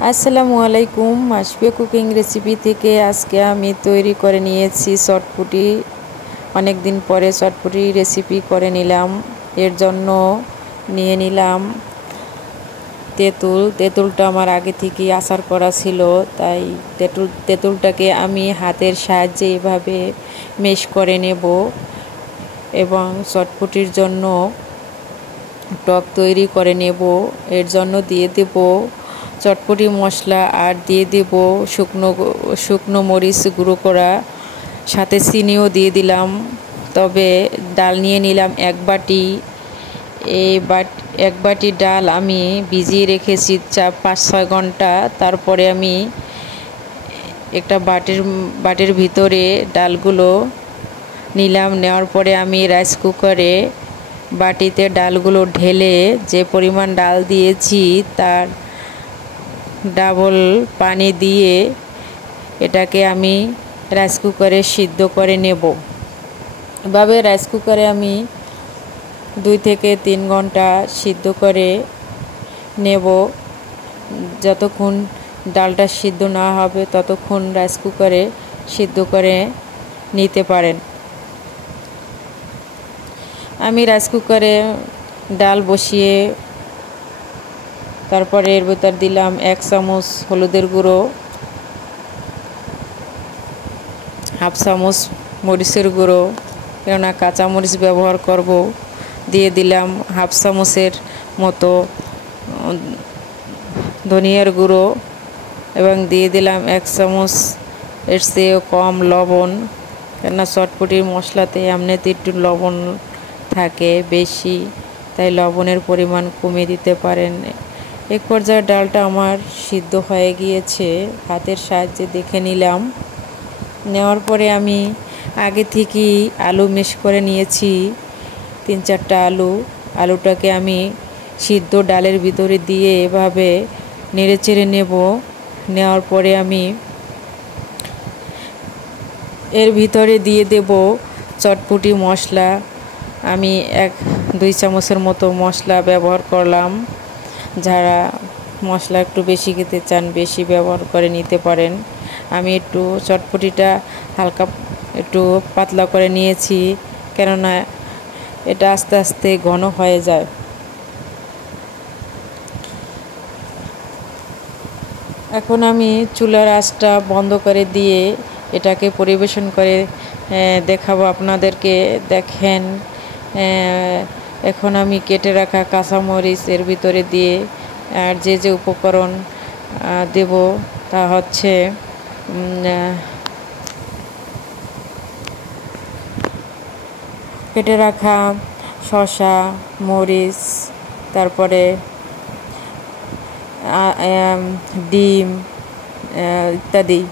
আসসালামু আলাইকুম। Masfia cooking recipe থেকে আজকে আমি তৈরি করে নিয়েছি চটপটি। অনেক দিন পরে চটপটি রেসিপি করে নিলাম। এর জন্য নিয়ে নিলাম তেঁতুলটা আমার আগে থেকেই আচার করা ছিল, তাই তেঁতুলটাকে আমি হাতের সাহায্যে এভাবে মেশ করে নেব এবং চটপটির জন্য টক তৈরি করে নেব। এর জন্য দিয়ে দেব চটপটি মশলা আর দিয়ে দেব শুকনো মরিচ গুঁড়ো করা, সাথে চিনিও দিয়ে দিলাম। তবে ডাল নিয়ে নিলাম এক বাটি। এক বাটি ডাল আমি ভিজিয়ে রেখেছি 5-6 ঘন্টা। তারপরে আমি একটা বাটির ভিতরে ডালগুলো নিলাম। নেওয়ার পরে আমি রাইস কুকারে বাটিতে ডালগুলো ঢেলে যে পরিমাণ ডাল দিয়েছি তার ডাবল পানি দিয়ে এটাকে আমি রাইস কুকারে সিদ্ধ করে নেব। এভাবে রাইস কুকারে আমি 2 থেকে 3 ঘন্টা সিদ্ধ করে নেব। যতক্ষণ ডালটা সিদ্ধ না হবে ততক্ষণ রাইস কুকারে সিদ্ধ করে নিতে পারেন। আমি রাইস কুকারে ডাল বসিয়ে তারপরে এর ভেতর দিলাম 1 চামচ হলুদের গুঁড়ো, 1/2 চামচ মরিচের গুঁড়ো, কেননা কাঁচা মরিচ ব্যবহার করব। দিয়ে দিলাম 1/2 চামচের মতো ধনিয়ার গুঁড়ো এবং দিয়ে দিলাম 1 চামচ এর চেয়েও কম লবণ, কেননা চটপটির মশলাতে এমনিতে একটু লবণ থাকে বেশি, তাই লবণের পরিমাণ কমিয়ে দিতে পারেন। এক পর্যায়ে ডালটা আমার সিদ্ধ হয়ে গিয়েছে, হাতের সাহায্যে দেখে নিলাম। নেওয়ার পরে আমি আগে থেকেই আলু মেশ করে নিয়েছি 3-4টা আলুটাকে আমি সিদ্ধ ডালের ভিতরে দিয়ে এভাবে নেড়েচেড়ে নেব। নেওয়ার পরে আমি এর ভিতরে দিয়ে দেব চটপটি মশলা। আমি 1-2 চামচের মতো মশলা ব্যবহার করলাম। যারা মশলা একটু বেশি খেতে চান বেশি ব্যবহার করে নিতে পারেন। আমি একটু চটপটিটা হালকা একটু পাতলা করে নিয়েছি, কেননা এটা আস্তে আস্তে ঘন হয়ে যায়। এখন আমি চুলার আঁচটা বন্ধ করে দিয়ে এটাকে পরিবেশন করে দেখাবো আপনাদেরকে। দেখেন, এখন আমি কেটে রাখা কাঁচামরিচ এর ভিতরে দিয়ে আর যে উপকরণ দেব তা হচ্ছে কেটে রাখা শসা, মরিচ, তারপরে ডিম ইত্যাদি।